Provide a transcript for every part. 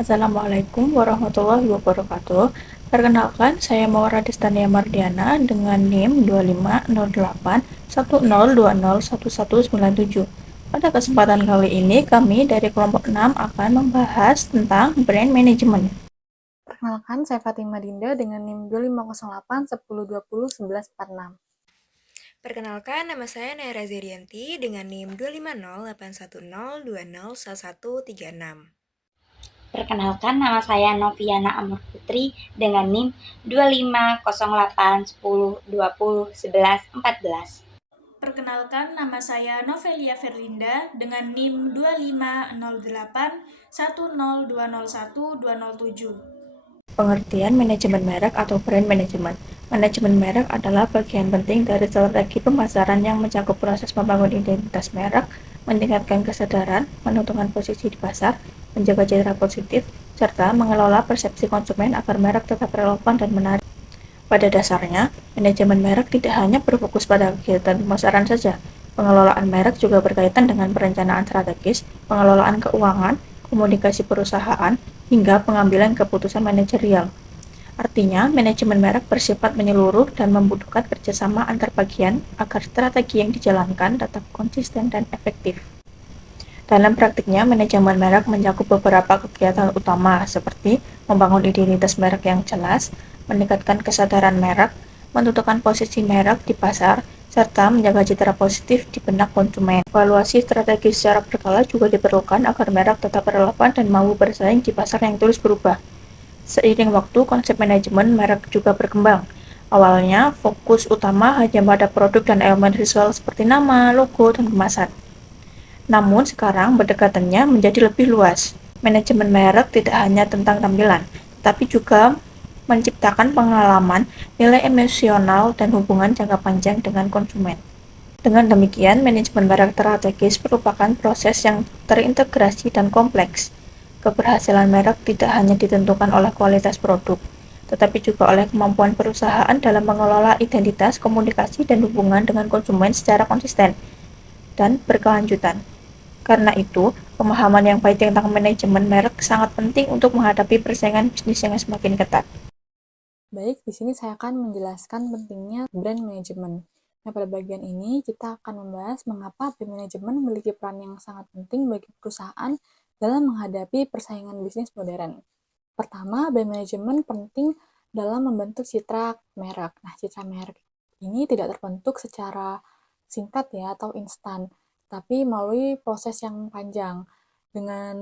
Assalamualaikum warahmatullahi wabarakatuh. Perkenalkan, saya Maura Destania Mardiana dengan NIM 250810201197. Pada kesempatan kali ini, kami dari kelompok 6 akan membahas tentang brand management. Perkenalkan, saya Fatima Dinda dengan NIM 250810201146. Perkenalkan, nama saya Naira Zerianti dengan NIM 2508102011136. Perkenalkan, nama saya Noviana Amur Putri dengan NIM 250810201114. Perkenalkan, nama saya Novelia Ferlinda dengan NIM 250810201207. Pengertian manajemen merek atau brand management. Manajemen merek adalah bagian penting dari strategi pemasaran yang mencakup proses membangun identitas merek, meningkatkan kesadaran, menentukan posisi di pasar, menjaga citra positif, serta mengelola persepsi konsumen agar merek tetap relevan dan menarik. Pada dasarnya, manajemen merek tidak hanya berfokus pada kegiatan pemasaran saja. Pengelolaan merek juga berkaitan dengan perencanaan strategis, pengelolaan keuangan, komunikasi perusahaan, hingga pengambilan keputusan manajerial. Artinya, manajemen merek bersifat menyeluruh dan membutuhkan kerjasama antar bagian agar strategi yang dijalankan tetap konsisten dan efektif. Dalam praktiknya, manajemen merek mencakup beberapa kegiatan utama seperti membangun identitas merek yang jelas, meningkatkan kesadaran merek, menentukan posisi merek di pasar, serta menjaga citra positif di benak konsumen. Evaluasi strategi secara berkala juga diperlukan agar merek tetap relevan dan mampu bersaing di pasar yang terus berubah. Seiring waktu, konsep manajemen merek juga berkembang. Awalnya, fokus utama hanya pada produk dan elemen visual seperti nama, logo, dan kemasan. Namun sekarang pendekatannya menjadi lebih luas. Manajemen merek tidak hanya tentang tampilan, tapi juga menciptakan pengalaman, nilai emosional, dan hubungan jangka panjang dengan konsumen. Dengan demikian, manajemen merek strategis merupakan proses yang terintegrasi dan kompleks. Keberhasilan merek tidak hanya ditentukan oleh kualitas produk, tetapi juga oleh kemampuan perusahaan dalam mengelola identitas, komunikasi, dan hubungan dengan konsumen secara konsisten dan berkelanjutan. Karena itu, pemahaman yang baik tentang manajemen merek sangat penting untuk menghadapi persaingan bisnis yang semakin ketat. Baik, di sini saya akan menjelaskan pentingnya brand management. Nah, pada bagian ini kita akan membahas mengapa brand management memiliki peran yang sangat penting bagi perusahaan dalam menghadapi persaingan bisnis modern. Pertama, brand management penting dalam membentuk citra merek. Nah, citra merek ini tidak terbentuk secara singkat ya atau instan, tapi melalui proses yang panjang dengan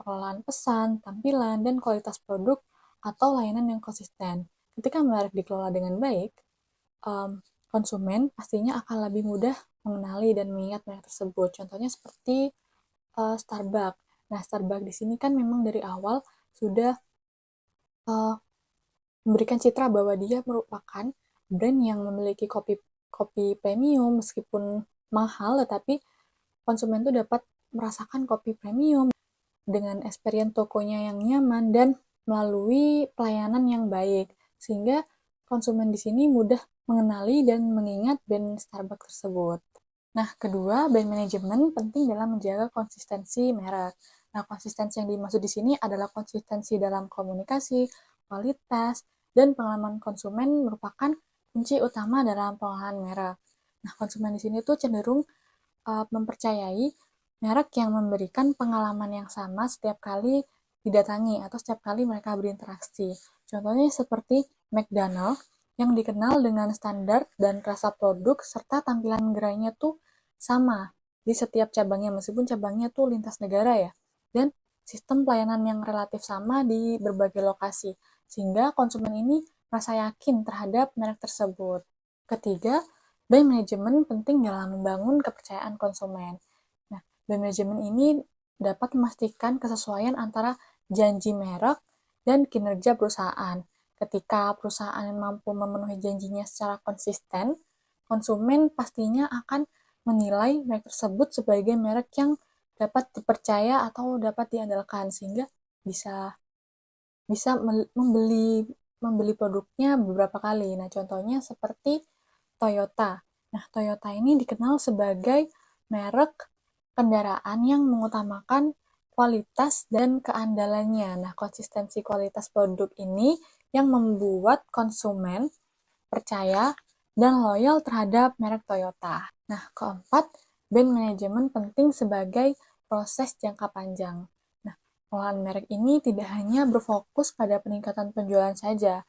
pengelolaan pesan, tampilan, dan kualitas produk atau layanan yang konsisten. Ketika merek dikelola dengan baik, konsumen pastinya akan lebih mudah mengenali dan mengingat merek tersebut. Contohnya seperti Starbucks. Nah, Starbucks di sini kan memang dari awal sudah memberikan citra bahwa dia merupakan brand yang memiliki kopi premium meskipun mahal, tetapi konsumen tuh dapat merasakan kopi premium dengan experience tokonya yang nyaman dan melalui pelayanan yang baik, sehingga konsumen di sini mudah mengenali dan mengingat brand Starbucks tersebut. Nah, kedua, brand manajemen penting dalam menjaga konsistensi merek. Nah, konsistensi yang dimaksud di sini adalah konsistensi dalam komunikasi, kualitas, dan pengalaman konsumen merupakan kunci utama dalam pengolahan merek. Nah, konsumen di sini tuh cenderung mempercayai merek yang memberikan pengalaman yang sama setiap kali didatangi atau setiap kali mereka berinteraksi. Contohnya seperti McDonald's yang dikenal dengan standar dan rasa produk serta tampilan gerainya tuh sama di setiap cabangnya meskipun cabangnya tuh lintas negara ya. Dan sistem pelayanan yang relatif sama di berbagai lokasi sehingga konsumen ini merasa yakin terhadap merek tersebut. Ketiga, brand management penting dalam membangun kepercayaan konsumen. Nah, brand management ini dapat memastikan kesesuaian antara janji merek dan kinerja perusahaan. Ketika perusahaan mampu memenuhi janjinya secara konsisten, konsumen pastinya akan menilai merek tersebut sebagai merek yang dapat dipercaya atau dapat diandalkan sehingga bisa bisa membeli produknya beberapa kali. Nah, contohnya seperti Toyota. Nah, Toyota ini dikenal sebagai merek kendaraan yang mengutamakan kualitas dan keandalannya. Nah, konsistensi kualitas produk ini yang membuat konsumen percaya dan loyal terhadap merek Toyota. Nah, keempat, brand manajemen penting sebagai proses jangka panjang. Nah, pengelolaan merek ini tidak hanya berfokus pada peningkatan penjualan saja,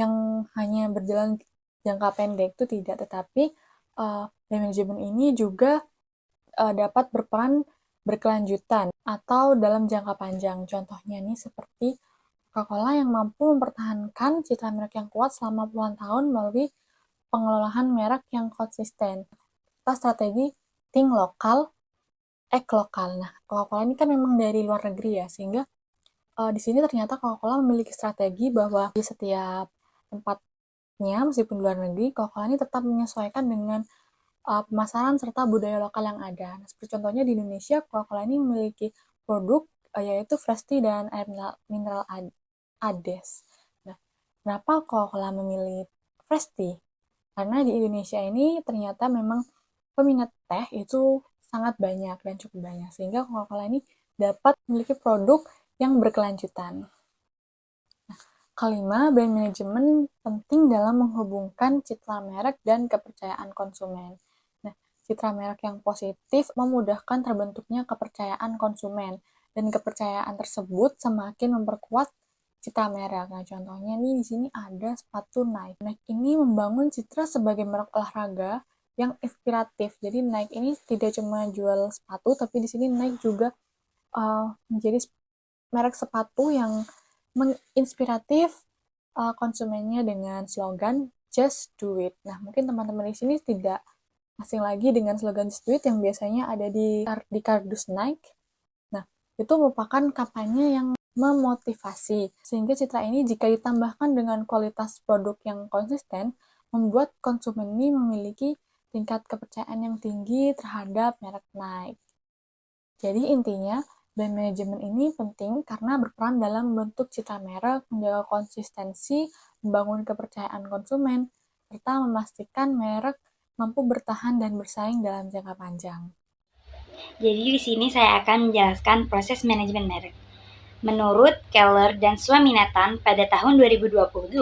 yang hanya berjalan jangka pendek itu tidak, tetapi brand manajemen ini juga dapat berperan berkelanjutan atau dalam jangka panjang. Contohnya nih seperti Coca-Cola yang mampu mempertahankan citra merek yang kuat selama puluhan tahun melalui pengelolaan merek yang konsisten. Kita strategi think lokal, act lokal. Nah, Coca-Cola ini kan memang dari luar negeri ya, sehingga di sini ternyata Coca-Cola memiliki strategi bahwa di setiap tempatnya, meskipun di luar negeri, Coca-Cola ini tetap menyesuaikan dengan pemasaran serta budaya lokal yang ada. Nah, seperti contohnya di Indonesia, Coca-Cola ini memiliki produk yaitu Fresh Tea dan air mineral Ades. Nah, kenapa Coca-Cola memilih Fresh Tea? Karena di Indonesia ini ternyata memang peminat teh itu sangat banyak dan cukup banyak, sehingga Coca-Cola ini dapat memiliki produk yang berkelanjutan. Nah, kelima, brand manajemen penting dalam menghubungkan citra merek dan kepercayaan konsumen. Nah, citra merek yang positif memudahkan terbentuknya kepercayaan konsumen, dan kepercayaan tersebut semakin memperkuat citra merek. Nah, contohnya nih di sini ada sepatu Nike. Nike ini membangun citra sebagai merek olahraga yang inspiratif. Jadi Nike ini tidak cuma jual sepatu, tapi di sini Nike juga menjadi merek sepatu yang menginspiratif konsumennya dengan slogan Just Do It. Nah, mungkin teman-teman di sini tidak asing lagi dengan slogan Just Do It yang biasanya ada di kardus Nike. Nah, itu merupakan kampanye yang memotivasi, sehingga citra ini jika ditambahkan dengan kualitas produk yang konsisten, membuat konsumen ini memiliki tingkat kepercayaan yang tinggi terhadap merek Nike. Jadi intinya, brand manajemen ini penting karena berperan dalam membentuk citra merek, menjaga konsistensi, membangun kepercayaan konsumen, serta memastikan merek mampu bertahan dan bersaing dalam jangka panjang. Jadi di sini saya akan menjelaskan proses manajemen merek. Menurut Keller dan Swaminathan, pada tahun 2022,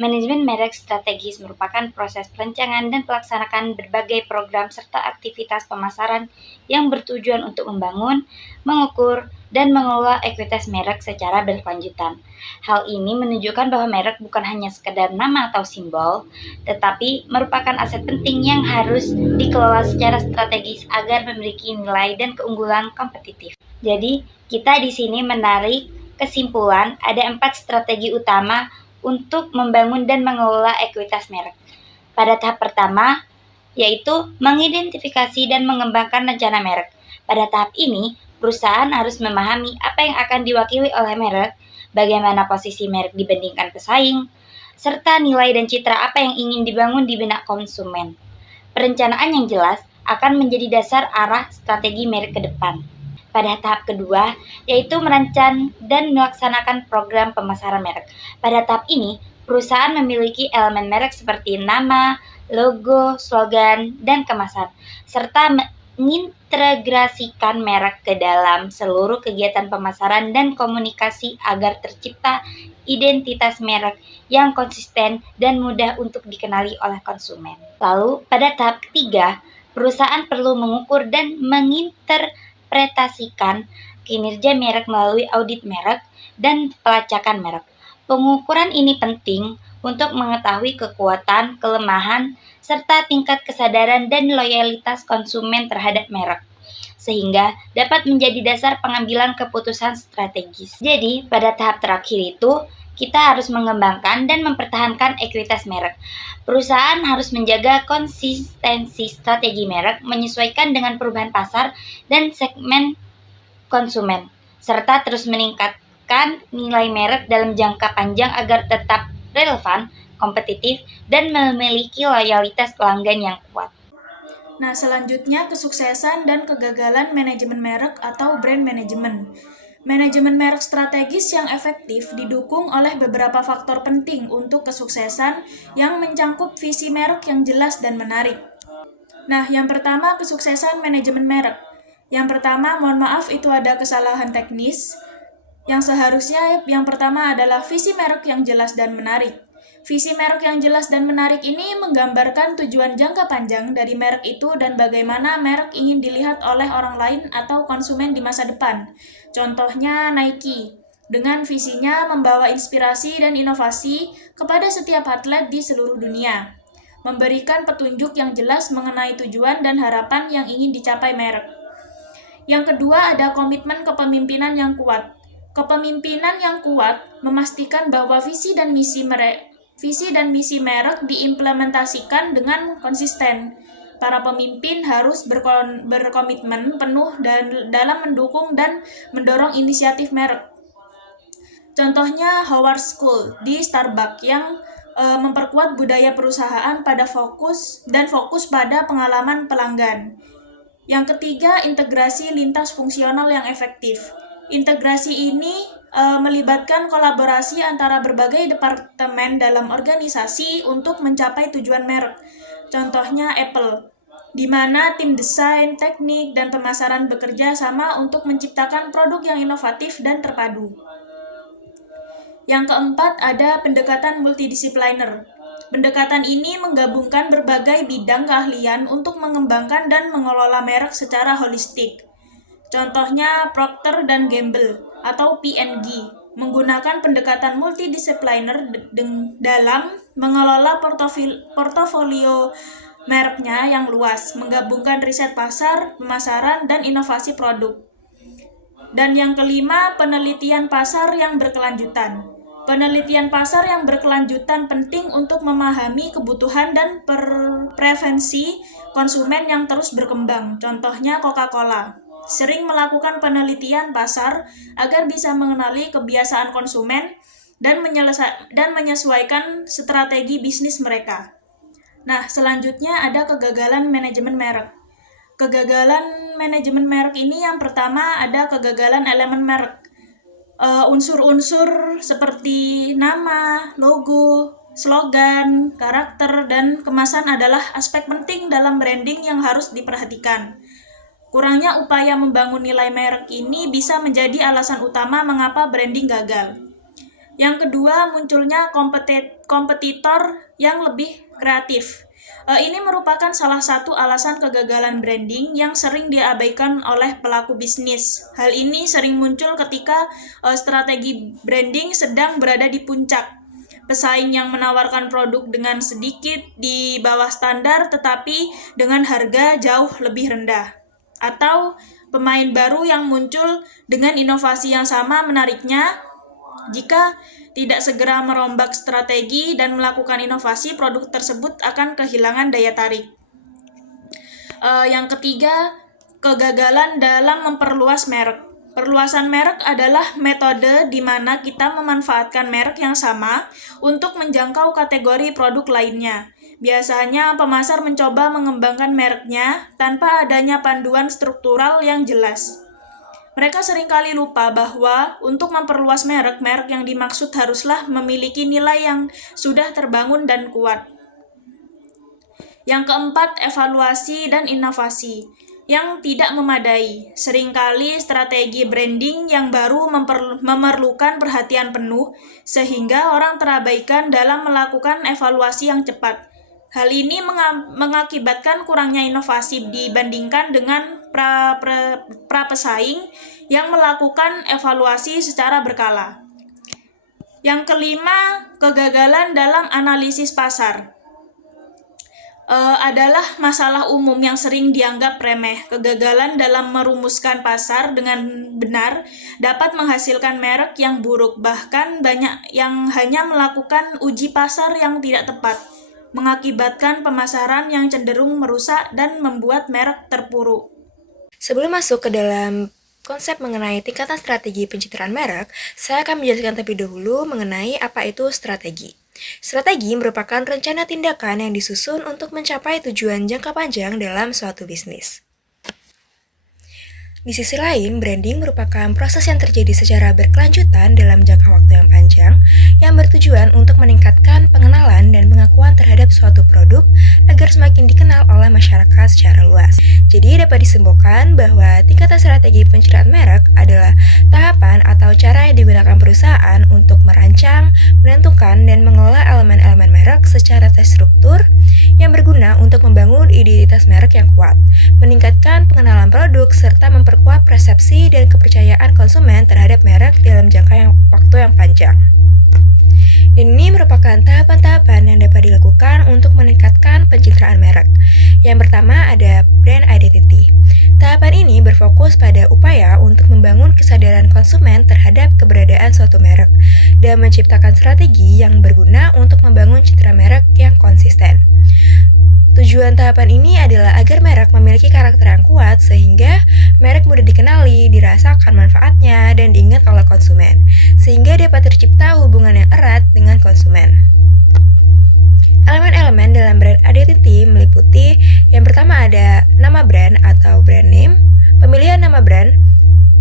manajemen merek strategis merupakan proses perencanaan dan pelaksanaan berbagai program serta aktivitas pemasaran yang bertujuan untuk membangun, mengukur, dan mengelola ekuitas merek secara berkelanjutan. Hal ini menunjukkan bahwa merek bukan hanya sekedar nama atau simbol, tetapi merupakan aset penting yang harus dikelola secara strategis agar memiliki nilai dan keunggulan kompetitif. Jadi, kita di sini menarik kesimpulan ada 4 strategi utama untuk membangun dan mengelola ekuitas merek. Pada tahap pertama, yaitu mengidentifikasi dan mengembangkan rencana merek. Pada tahap ini, perusahaan harus memahami apa yang akan diwakili oleh merek, bagaimana posisi merek dibandingkan pesaing, serta nilai dan citra apa yang ingin dibangun di benak konsumen. Perencanaan yang jelas akan menjadi dasar arah strategi merek ke depan. Pada tahap kedua, yaitu merancang dan melaksanakan program pemasaran merek. Pada tahap ini, perusahaan memiliki elemen merek seperti nama, logo, slogan, dan kemasan, serta mengintegrasikan merek ke dalam seluruh kegiatan pemasaran dan komunikasi agar tercipta identitas merek yang konsisten dan mudah untuk dikenali oleh konsumen. Lalu, pada tahap ketiga, perusahaan perlu mengukur dan menginterpretasikan kinerja merek melalui audit merek dan pelacakan merek. Pengukuran ini penting untuk mengetahui kekuatan, kelemahan, serta tingkat kesadaran dan loyalitas konsumen terhadap merek, sehingga dapat menjadi dasar pengambilan keputusan strategis. Jadi, pada tahap terakhir itu, kita harus mengembangkan dan mempertahankan ekuitas merek. Perusahaan harus menjaga konsistensi strategi merek menyesuaikan dengan perubahan pasar dan segmen konsumen, serta terus meningkatkan nilai merek dalam jangka panjang agar tetap relevan, kompetitif, dan memiliki loyalitas pelanggan yang kuat. Nah, selanjutnya kesuksesan dan kegagalan manajemen merek atau brand management. Manajemen merek strategis yang efektif didukung oleh beberapa faktor penting untuk kesuksesan yang mencangkup visi merek yang jelas dan menarik. Nah, yang pertama kesuksesan manajemen merek. Yang pertama, mohon maaf itu ada kesalahan teknis. Yang seharusnya yang pertama adalah visi merek yang jelas dan menarik. Visi merek yang jelas dan menarik ini menggambarkan tujuan jangka panjang dari merek itu dan bagaimana merek ingin dilihat oleh orang lain atau konsumen di masa depan. Contohnya Nike, dengan visinya membawa inspirasi dan inovasi kepada setiap atlet di seluruh dunia, memberikan petunjuk yang jelas mengenai tujuan dan harapan yang ingin dicapai merek. Yang kedua ada komitmen kepemimpinan yang kuat. Kepemimpinan yang kuat memastikan bahwa visi dan misi merek diimplementasikan dengan konsisten. Para pemimpin harus berkomitmen penuh dalam mendukung dan mendorong inisiatif merek. Contohnya Howard School di Starbucks yang memperkuat budaya perusahaan fokus pada pengalaman pelanggan. Yang ketiga, integrasi lintas fungsional yang efektif. Integrasi ini melibatkan kolaborasi antara berbagai departemen dalam organisasi untuk mencapai tujuan merek. Contohnya Apple, di mana tim desain, teknik, dan pemasaran bekerja sama untuk menciptakan produk yang inovatif dan terpadu. Yang keempat, ada pendekatan multidisipliner. Pendekatan ini menggabungkan berbagai bidang keahlian untuk mengembangkan dan mengelola merek secara holistik. Contohnya Procter & Gamble atau P&G menggunakan pendekatan multidisipliner dalam mengelola portofolio mereknya yang luas, menggabungkan riset pasar, pemasaran, dan inovasi produk. Dan yang kelima, penelitian pasar yang berkelanjutan. Penelitian pasar yang berkelanjutan penting untuk memahami kebutuhan dan preferensi konsumen yang terus berkembang. Contohnya Coca-Cola sering melakukan penelitian pasar agar bisa mengenali kebiasaan konsumen dan menyesuaikan strategi bisnis mereka. Nah, selanjutnya ada kegagalan manajemen merek. Kegagalan manajemen merek ini yang pertama ada kegagalan elemen merek. Unsur-unsur seperti nama, logo, slogan, karakter, dan kemasan adalah aspek penting dalam branding yang harus diperhatikan. Kurangnya upaya membangun nilai merek ini bisa menjadi alasan utama mengapa branding gagal. Yang kedua, munculnya kompetitor yang lebih kreatif. Ini merupakan salah satu alasan kegagalan branding yang sering diabaikan oleh pelaku bisnis. Hal ini sering muncul ketika strategi branding sedang berada di puncak. Pesaing yang menawarkan produk dengan sedikit di bawah standar tetapi dengan harga jauh lebih rendah. Atau pemain baru yang muncul dengan inovasi yang sama menariknya. Jika tidak segera merombak strategi dan melakukan inovasi, produk tersebut akan kehilangan daya tarik. Yang ketiga, kegagalan dalam memperluas merek. Perluasan merek adalah metode di mana kita memanfaatkan merek yang sama untuk menjangkau kategori produk lainnya. Biasanya pemasar mencoba mengembangkan mereknya tanpa adanya panduan struktural yang jelas. Mereka seringkali lupa bahwa untuk memperluas merek yang dimaksud haruslah memiliki nilai yang sudah terbangun dan kuat. Yang keempat, evaluasi dan inovasi yang tidak memadai. Seringkali strategi branding yang baru memerlukan perhatian penuh, sehingga orang terabaikan dalam melakukan evaluasi yang cepat. Hal ini mengakibatkan kurangnya inovasi dibandingkan dengan pra-pesaing yang melakukan evaluasi secara berkala. Yang kelima, kegagalan dalam analisis pasar. Adalah masalah umum yang sering dianggap remeh. Kegagalan dalam merumuskan pasar dengan benar dapat menghasilkan merek yang buruk, bahkan banyak yang hanya melakukan uji pasar yang tidak tepat, mengakibatkan pemasaran yang cenderung merusak dan membuat merek terpuruk. Sebelum masuk ke dalam konsep mengenai tingkatan strategi pencitraan merek, saya akan menjelaskan terlebih dahulu mengenai apa itu strategi. Strategi merupakan rencana tindakan yang disusun untuk mencapai tujuan jangka panjang dalam suatu bisnis. Di sisi lain, branding merupakan proses yang terjadi secara berkelanjutan dalam jangka waktu yang panjang yang bertujuan untuk meningkatkan pengenalan dan pengakuan terhadap terhadap suatu produk agar semakin dikenal oleh masyarakat secara luas. Jadi dapat disimpulkan bahwa tingkatan strategi penceritaan merek adalah tahapan atau cara yang digunakan perusahaan untuk merancang, menentukan, dan mengelola elemen-elemen merek secara terstruktur yang berguna untuk membangun identitas merek yang kuat, meningkatkan pengenalan produk, serta memperkuat persepsi dan kepercayaan konsumen terhadap merek dalam jangka waktu yang panjang. Dan ini merupakan tahapan-tahapan yang dapat dilakukan untuk meningkatkan pencitraan merek. Yang pertama ada brand identity. Tahapan ini berfokus pada upaya untuk membangun kesadaran konsumen terhadap keberadaan suatu merek dan menciptakan strategi yang berguna untuk membangun citra merek yang konsisten. Tujuan tahapan ini adalah agar merek memiliki karakter yang kuat sehingga merek mudah dikenali, dirasakan manfaatnya, dan diingat oleh konsumen, sehingga dapat tercipta hubungan yang erat dengan konsumen. Elemen-elemen dalam brand identity meliputi yang pertama ada nama brand atau brand name. Pemilihan nama brand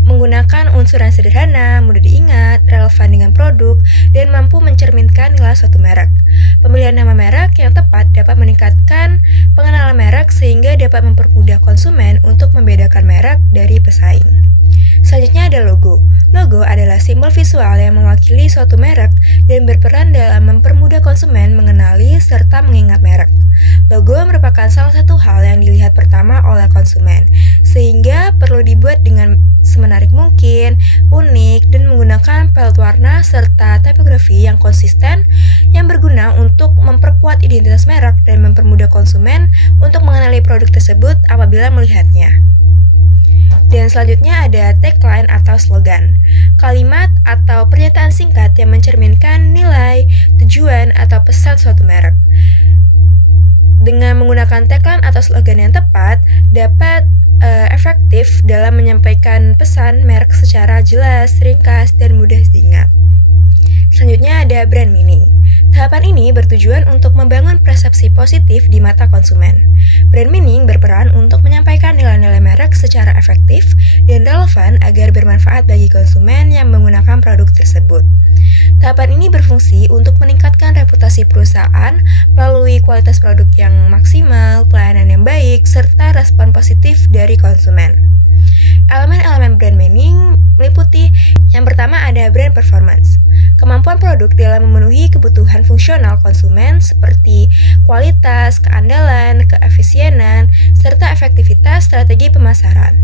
menggunakan unsur yang sederhana, mudah diingat, relevan dengan produk, dan mampu mencerminkan nilai suatu merek. Pemilihan nama merek yang tepat dapat meningkatkan pengenalan merek sehingga dapat mempermudah konsumen untuk membedakan merek dari pesaing. Selanjutnya ada logo. Logo adalah simbol visual yang mewakili suatu merek dan berperan dalam mempermudah konsumen mengenali serta mengingat merek. Logo merupakan salah satu hal yang dilihat pertama oleh konsumen, sehingga perlu dibuat dengan semenarik mungkin, unik, dan menggunakan palet warna serta tipografi yang konsisten yang berguna untuk memperkuat identitas merek dan mempermudah konsumen untuk mengenali produk tersebut apabila melihatnya. Dan selanjutnya ada tagline atau slogan. Kalimat atau pernyataan singkat yang mencerminkan nilai, tujuan, atau pesan suatu merek. Dengan menggunakan tagline atau slogan yang tepat, dapat efektif dalam menyampaikan pesan merek secara jelas, ringkas, dan mudah diingat. Selanjutnya ada brand meaning. Tahapan ini bertujuan untuk membangun persepsi positif di mata konsumen. Brand meaning berperan untuk menyampaikan nilai-nilai merek secara efektif dan relevan agar bermanfaat bagi konsumen yang menggunakan produk tersebut. Tahapan ini berfungsi untuk meningkatkan reputasi perusahaan melalui kualitas produk yang maksimal, pelayanan yang baik, serta respon positif dari konsumen. Elemen-elemen brand meaning meliputi yang pertama ada brand performance. Kemampuan produk dalam memenuhi kebutuhan fungsional konsumen seperti kualitas, keandalan, keefisienan, serta efektivitas strategi pemasaran.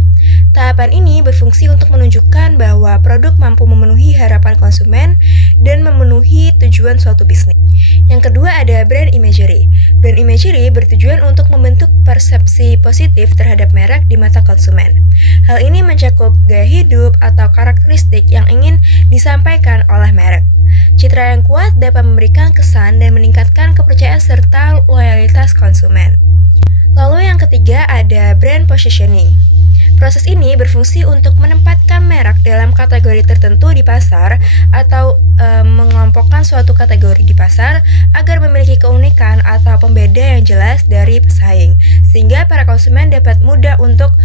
Tahapan ini berfungsi untuk menunjukkan bahwa produk mampu memenuhi harapan konsumen dan memenuhi tujuan suatu bisnis. Yang kedua ada brand imagery. Brand imagery bertujuan untuk membentuk persepsi positif terhadap merek di mata konsumen. Hal ini mencakup gaya hidup atau karakteristik yang ingin disampaikan oleh merek. Citra yang kuat dapat memberikan kesan dan meningkatkan kepercayaan serta loyalitas konsumen. Lalu yang ketiga ada brand positioning. Proses ini berfungsi untuk menempatkan merek dalam kategori tertentu di pasar atau mengelompokkan suatu kategori di pasar agar memiliki keunikan atau pembeda yang jelas dari pesaing, sehingga para konsumen dapat mudah untuk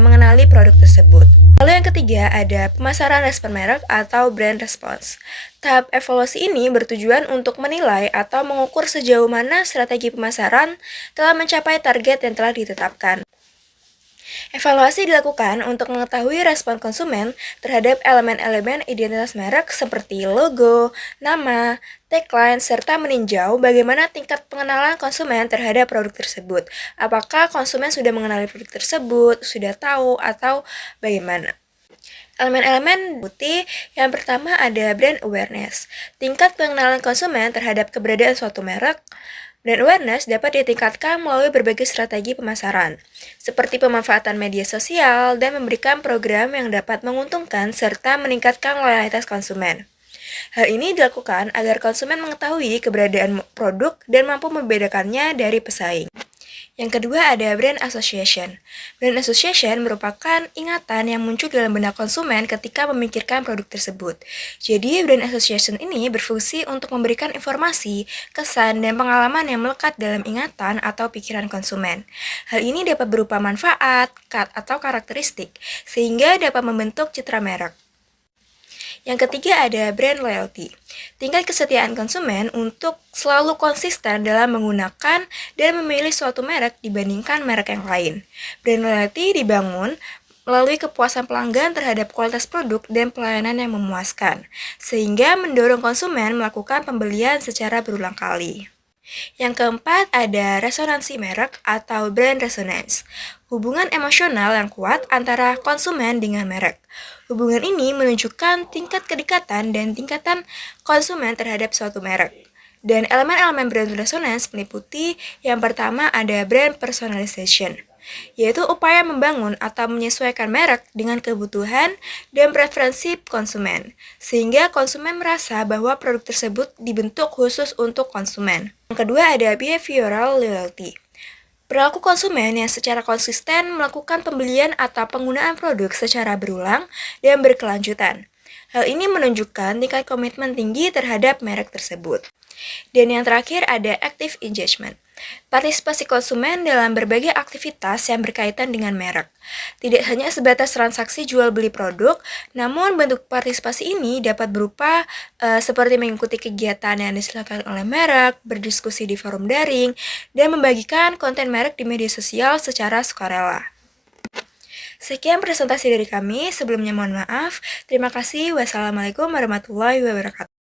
mengenali produk tersebut. Lalu yang ketiga ada pemasaran respon merek atau brand response. Tahap evaluasi ini bertujuan untuk menilai atau mengukur sejauh mana strategi pemasaran telah mencapai target yang telah ditetapkan. Evaluasi dilakukan untuk mengetahui respon konsumen terhadap elemen-elemen identitas merek seperti logo, nama, tagline, serta meninjau bagaimana tingkat pengenalan konsumen terhadap produk tersebut. Apakah konsumen sudah mengenali produk tersebut, sudah tahu, atau bagaimana? Elemen-elemen putih yang pertama ada brand awareness. Tingkat pengenalan konsumen terhadap keberadaan suatu merek. Brand awareness dapat ditingkatkan melalui berbagai strategi pemasaran, seperti pemanfaatan media sosial dan memberikan program yang dapat menguntungkan serta meningkatkan loyalitas konsumen. Hal ini dilakukan agar konsumen mengetahui keberadaan produk dan mampu membedakannya dari pesaing. Yang kedua ada brand association. Brand association merupakan ingatan yang muncul dalam benak konsumen ketika memikirkan produk tersebut. Jadi brand association ini berfungsi untuk memberikan informasi, kesan, dan pengalaman yang melekat dalam ingatan atau pikiran konsumen. Hal ini dapat berupa manfaat, atau karakteristik, sehingga dapat membentuk citra merek. Yang ketiga ada brand loyalty. Tingkat kesetiaan konsumen untuk selalu konsisten dalam menggunakan dan memilih suatu merek dibandingkan merek yang lain. Brand loyalty dibangun melalui kepuasan pelanggan terhadap kualitas produk dan pelayanan yang memuaskan, sehingga mendorong konsumen melakukan pembelian secara berulang kali. Yang keempat ada resonansi merek atau brand resonance. Hubungan emosional yang kuat antara konsumen dengan merek. Hubungan ini menunjukkan tingkat kedekatan dan tingkatan konsumen terhadap suatu merek. Dan elemen-elemen brand resonance meliputi yang pertama ada brand personalization, yaitu upaya membangun atau menyesuaikan merek dengan kebutuhan dan preferensi konsumen, sehingga konsumen merasa bahwa produk tersebut dibentuk khusus untuk konsumen. Yang kedua ada behavioral loyalty. Perilaku konsumen yang secara konsisten melakukan pembelian atau penggunaan produk secara berulang dan berkelanjutan. Hal ini menunjukkan tingkat komitmen tinggi terhadap merek tersebut. Dan yang terakhir ada active engagement. Partisipasi konsumen dalam berbagai aktivitas yang berkaitan dengan merek. Tidak hanya sebatas transaksi jual beli produk, namun bentuk partisipasi ini dapat berupa seperti mengikuti kegiatan yang diselenggarakan oleh merek, berdiskusi di forum daring, dan membagikan konten merek di media sosial secara sukarela. Sekian presentasi dari kami. Sebelumnya mohon maaf. Terima kasih. Wassalamualaikum warahmatullahi wabarakatuh.